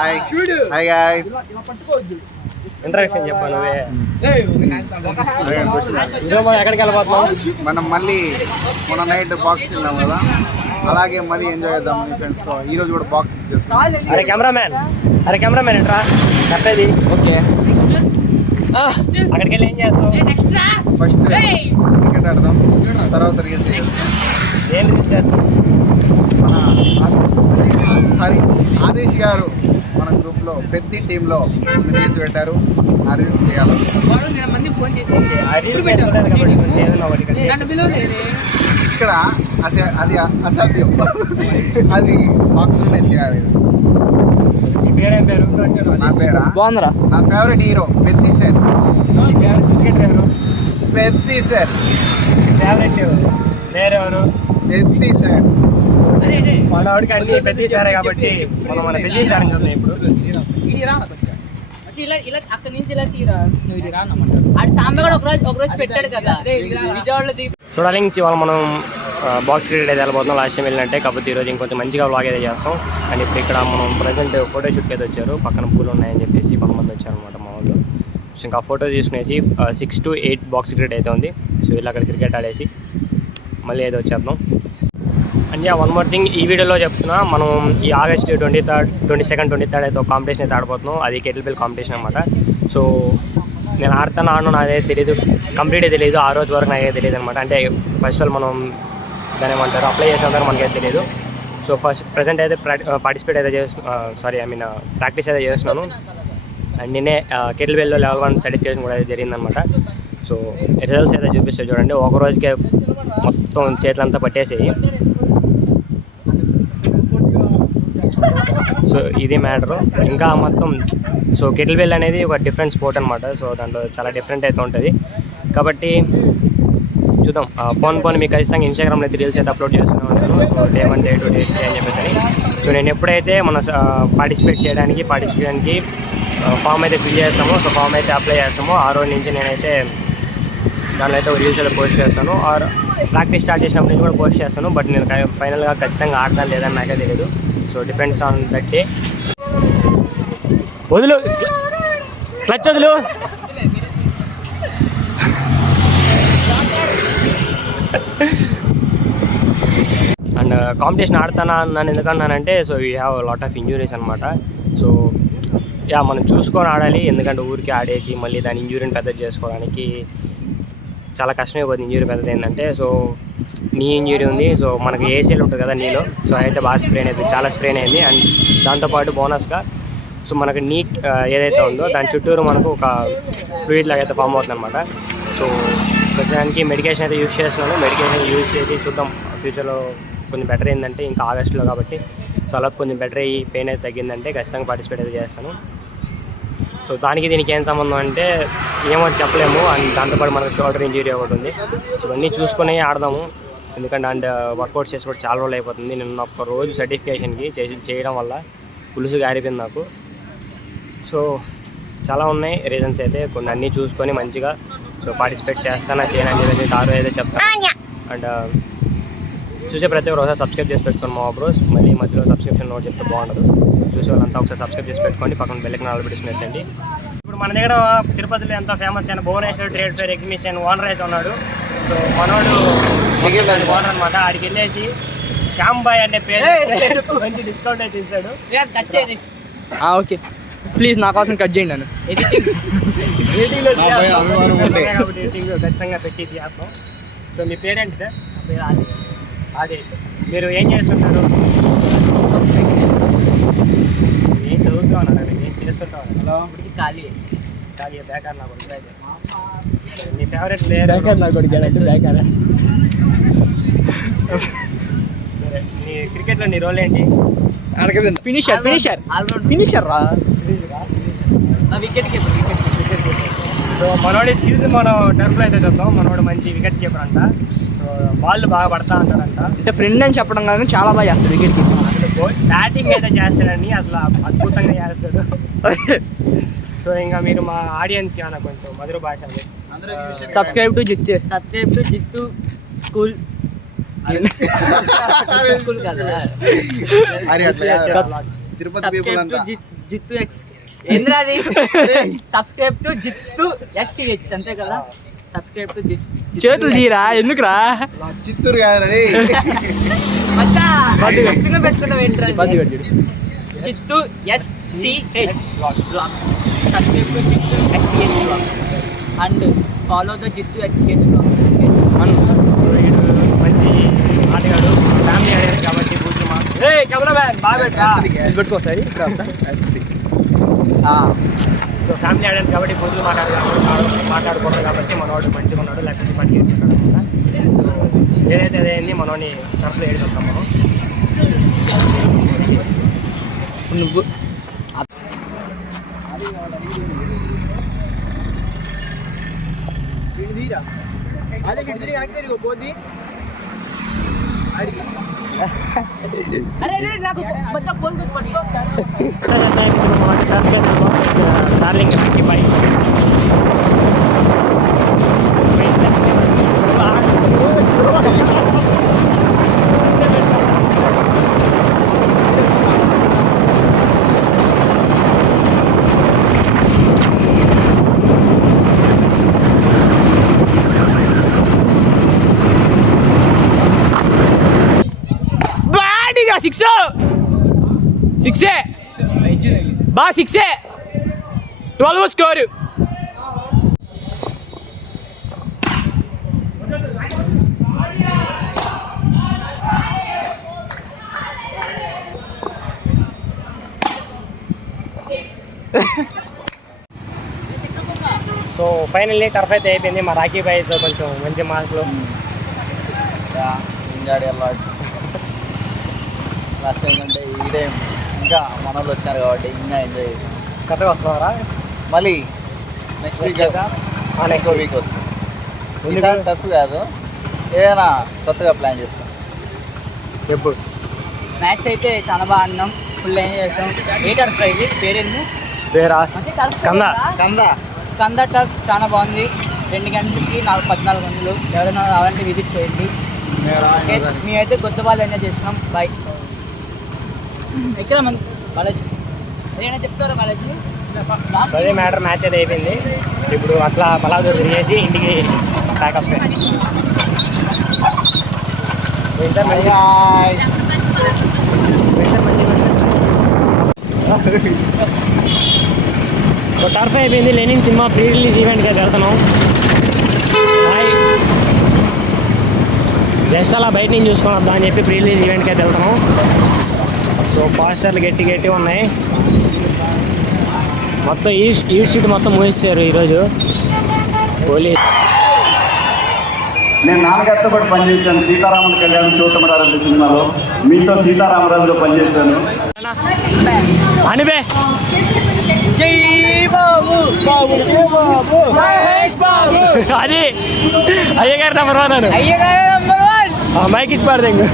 Hi guys. Introduction చెప్పాను ఎక్కడికి వెళ్ళిపోతున్నాం మనం మళ్ళీ మన నైట్ బాక్స్ తిన్నాం కదా, అలాగే మళ్ళీ ఎంజాయ్ చేద్దాం మీ ఫ్రెండ్స్ తో. ఈ రోజు కూడా బాక్స్ చేసుకుంటాం. అరే కెమెరామ్యాన్ ఏంట్రా చెప్పేది? ఓకే, అక్కడికి వెళ్ళి ఏం చేస్తాం? ఫస్ట్ క్రికెట్ ఆడదాం, తర్వాత రీల్స్ చేస్తాం. ఆదేశ్ గారు మన గ్రూప్ లో పెద్ద టీమ్ లో రీల్స్ పెట్టారు. ఆ రీల్స్ చేయాలి. ఇక్కడ అది అసాధ్యం, అది బాక్స్ లోనే చేయాలి. నా పేరా బాగుందిరా. నా favourite hero Peddi sir. Peddi sir favourite వేరెవరు? పెద్ది సార్. మన వాడికి అన్ని పెద్ద సారే కాబట్టి మనం మన పెద్ద సార్ చూద్దాం. ఇప్పుడు అక్కడి నుంచి ఇలా తీరా ఆడు సాంబ కూడా ఒకరోజు పెట్టాడు కదా విజయవాడలో. చూడాలి ఇవాళ మనం బాక్స్ క్రికెట్ అయితే వెళ్ళిపోతున్నాం. లాస్ట్ టైం వెళ్ళినట్టే, కాకపోతే ఈరోజు ఇంకొంచెం మంచిగా వ్లాగ్ అయితే చేస్తాం. అండ్ ఇప్పుడు ఇక్కడ మనం ప్రజెంట్ ఫోటోషూట్కి అయితే వచ్చారు. పక్కన పూలు ఉన్నాయని చెప్పేసి కొంతమంది వచ్చారనమాట మా వాళ్ళు. సో ఇంకా ఫోటో తీసుకునేసి 6 to 8 బాక్స్ క్రికెట్ అయితే ఉంది. సో ఇలా అక్కడ క్రికెట్ ఆడేసి మళ్ళీ అయితే వచ్చేద్దాం. అండ్ వన్ మోర్ థింగ్ ఈ వీడియోలో చెప్తున్నా, మనం ఈ ఆగస్ట్ 23rd, 22nd, 23rd అయితే ఒక కాంపిటీషన్ అయితే ఆడిపోతున్నాం. అది కెటిల్ బిల్ కాంపిటీషన్ అనమాట. సో నేను ఆడను నాదే తెలియదు, కంప్లీట్ తెలియదు. ఆ రోజు వరకు నాకే తెలియదు అనమాట. అంటే ఫస్ట్ ఆల్ మనం దాని ఏమంటారు అప్లై చేసేందుకు మనకైతే తెలియదు. సో ప్రజెంట్ అయితే పార్టిసిపేట్ అయితే ప్రాక్టీస్ అయితే చేస్తున్నాను. అండ్ నేనే కెటిల్ బిల్లో లెవెల్ 1 సర్టిఫికేషన్ కూడా అయితే జరిగిందనమాట. సో రిజల్ట్స్ అయితే చూపిస్తే చూడండి. ఒక రోజుకే మొత్తం చేతులంతా పట్టేసేయి. సో ఇది మ్యాటరు. ఇంకా మొత్తం సో కెటిల్ బిల్ అనేది ఒక డిఫరెంట్ స్పోర్ట్ అనమాట. సో దాంట్లో చాలా డిఫరెంట్ అయితే ఉంటుంది. కాబట్టి చూద్దాం. పోను మీకు ఖచ్చితంగా ఇన్స్టాగ్రామ్లో అయితే రీల్స్ అయితే అప్లోడ్ చేస్తూనే ఉంటాను. సో డే 1, day 2, day 3 అని చెప్పేసి. సో నేను ఎప్పుడైతే మన పార్టిసిపేషన్కి ఫామ్ అయితే ఫిల్ చేస్తామో, సో ఫామ్ అయితే అప్లై చేస్తామో, ఆ రోజు నుంచి నేనైతే దానిలో అయితే రీల్స్ అయితే పోస్ట్ చేస్తాను. ఆర్ ప్రాక్టీస్ స్టార్ట్ చేసినప్పుడు నేను కూడా పోస్ట్ చేస్తాను. బట్ నేను ఫైనల్గా ఖచ్చితంగా ఆడతాను లేదని నాకే తెలియదు. So depends on that day. వదులు క్లచ్ వదులు. అండ్ కాంపిటీషన్ ఆడతానా నన్ను ఎందుకన్నానంటే, so we have lot of injuries అనమాట. సో మనం చూసుకొని ఆడాలి. ఎందుకంటే ఊరికి ఆడేసి మళ్ళీ దాని ఇంజురీని పెద్దది చేసుకోవడానికి చాలా కష్టమైపోతుంది. ఇంజురీ పెద్దది ఏంటంటే, సో నీ ఇంజురీ ఉంది. సో మనకి ఏసీఎల్ ఉంటుంది కదా నీలో, సో అయితే బాగా స్ప్రెయిన్ అవుతుంది, చాలా స్ప్రెయిన్ అయింది. అండ్ దాంతోపాటు బోనస్గా సో మనకు నీట్ ఏదైతే ఉందో దాని చుట్టూరు మనకు ఒక ఫ్లూయిడ్ లాగా అయితే ఫామ్ అవుతుంది అనమాట. సో ప్రస్తుతానికి మెడికేషన్ అయితే యూజ్ చేస్తున్నాను. మెడికేషన్ యూజ్ చేసి చూద్దాం ఫ్యూచర్లో కొంచెం బెటర్ అయిందంటే, ఇంకా ఆగస్టులో కాబట్టి సో అలా కొంచెం బెటర్ అయ్యి పెయిన్ అయితే తగ్గిందంటే ఖచ్చితంగా పార్టిసిపేట్ అయితే చేస్తాను. సో దానికి దీనికి ఏం సంబంధం అంటే ఏమో చెప్పలేము. అండ్ దాంతోపాటు మనకు షోల్డర్ ఇంజరీ ఒకటి ఉంది. సో అన్నీ చూసుకుని ఆడదాము. ఎందుకంటే అండ్ వర్కౌట్స్ చేసి కూడా చాలా రోజులు అయిపోతుంది. నేను ఒక్క రోజు సర్టిఫికేషన్కి చేయడం వల్ల పులుసు గారిపోయింది నాకు. సో చాలా ఉన్నాయి రీజన్స్ అయితే. కొన్ని అన్నీ చూసుకొని మంచిగా సో పార్టిసిపేట్ చేస్తానా చేయనని చెప్పేసి ఆ రోజు అయితే చెప్తాను. అండ్ చూసే ప్రతి ఒక్కరు ఒకసారి సబ్స్క్రైబ్ చేసి పెట్టుకోండి మా బ్రోస్. మళ్ళీ మధ్యలో సబ్స్క్రిప్షన్ నోట్ చెప్తే బాగుండదు. చూసే వాళ్ళంతా ఒకసారి సబ్స్క్రైబ్ చేసి పెట్టుకోండి. పక్కన బెల్ ఐకాన్ ఆల్ పెట్టేసేయండి. ఇప్పుడు మన దగ్గర తిరుపతిలో ఎంతో ఫేమస్ అయిన Bhubaneswar trade fair exhibition owner అయితే ఉన్నాడు. సో మనోడు ఓనర్ అనమాట. ఆడికి వెళ్ళేసి శ్యాంబాయ్ అనే పేరు మంచి డిస్కౌంట్ అయితే ఇస్తాడు. ఓకే ప్లీజ్ నా కోసం కట్ చేయండి. నన్ను ఎడిటింగ్ ఖచ్చితంగా పెట్టి చేస్తాం. సో మీ పేరేంటి సార్? ఆదేశ్. మీరు ఏం చేస్తుంటారు? ఏం చదువుతూ ఉన్నారు? ఏం చేస్తుంటారు? ఖాళీ బేకార్ నా కొడుకు. మీ ఫేవరెట్ ప్లేయర్ నా కొడుకు బేకార్. సరే, నీ క్రికెట్లో నీ రోల్ ఏంటి? ఫినిషర్ రా. Wicket keeper. సో మనోడి స్కిల్స్ మనం టర్ఫ్లో అయితే చూద్దాం. మనోడు మంచి వికెట్ కీపర్ అంట. సో బాల్ బాగా పడతా అంటాడంట. అంటే ఫ్రెండ్ అని చెప్పడం కానీ చాలా బాగా చేస్తాడు వికెట్ కీపర్. బ్యాటింగ్ అయితే చేస్తాడని అసలు అద్భుతంగా చేస్తాడు. సో ఇంకా మీరు మా ఆడియన్స్కి ఏమైనా కొంచెం మధుర భాష subscribe to Jittu school. Tirupati people subscribe to అంతా జిత్తు ఎక్స్ ఏంద్రాది సబ్స్క్రైబ్ టు జిత్తు ఎస్సిహెచ్ అంతే కదా సబ్స్క్రైబ్ టు చేతులు తీరా ఎందుకురా చిత్తూరు కాదండి మచ్చా పెట్టుకున్నావు ఏంట్రా Jittu SCH blogs subscribe to Jittu SCH blogs and follow the Jittu SCH blogs మంచి ఆటగాడు ఫ్యామిలీ ఆడారు కాబట్టి బూజుమా కెమెరామ్యాన్ బాగా పెట్టుకోసారి సో ఫ్యామిలీ ఆడారు కాబట్టి బూజులు మాట్లాడుకున్నాడు కాబట్టి మనవాడు మంచిగా ఉన్నాడు లేకపోతే పని చేస్తున్నాడు అనమాట సో ఏదైతే అదేంది మనోని టర్ఫ్లో ఏడుకొస్తాం మనం నువ్వు అరే నాకు బచ్చా ఫోన్ పట్టుకో డార్లింగ్ బాయ్ సిక్సే బా సిక్సే 12 స్కోరు సో ఫైనల్లీ టర్ఫ్ అయితే అయిపోయింది మా రాఖీ బాయ్తో కొంచెం మంచి మార్కులు లాస్ట్ టైం అంటే ఈడే ఇంకా మన వాళ్ళు వచ్చారు కాబట్టి ఇంకా ఎంజాయ్ చేసాం కొత్తగా వస్తున్నారా మళ్ళీ నెక్స్ట్ వీక్ కాక నెక్స్ట్ వీక్ వస్తుంది ఈసారి టఫ్ కాదు ఏదైనా కొత్తగా ప్లాన్ చేస్తాం ఎప్పుడు మ్యాచ్ అయితే చాలా బాగా ఆడినాం ఫుల్ ఎంజాయ్ చేస్తాం ఏ టర్ఫ్ ఇది పేరేంది పేరా స్కంద స్కంద టర్ఫ్ చాలా బాగుంది 2 గంటలకి 14 మందులు ఎవరైనా రావాలంటే విజిట్ చేయండి మేమైతే కొత్త వాళ్ళు ఎంజాయ్ చేసినాం బాయ్ ఎక్కడ మంది కాలేజ్ ఏమైనా చెప్తారా కాలేజ్ అదే మ్యాటర్ మ్యాచ్ అయితే అయిపోయింది ఇప్పుడు అట్లా పలాదు తిరిగేసి ఇంటికి ప్యాకప్ సో టర్ఫ్ అయిపోయింది లెనిన్ సినిమా ప్రీ రిలీజ్ ఈవెంట్కి అయితే వెళ్తున్నాం జస్ట్ అలా బయట నుంచి చూసుకొని వద్దాం అని చెప్పి ప్రీ రిలీజ్ ఈవెంట్కి అయితే వెళ్తున్నాం సో పోస్టర్లు గట్టి ఉన్నాయి మొత్తం ఈ సీట్ మొత్తం మూసేశారు ఈరోజు పోలీస్ నేను నాన్నగారితో పాటు పనిచేశాను సీతారాముల కళ్యాణం చూడటం సినిమాలో మీతో సీతారామరాజులో పనిచేశాను అనిబే జై బాబు బాబు బాబు మహేష్ బాబు అది అయ్యగారు నెంబర్ 1 అయ్యగారు నెంబర్ 1 మైక్ ఇచ్చి పాడదు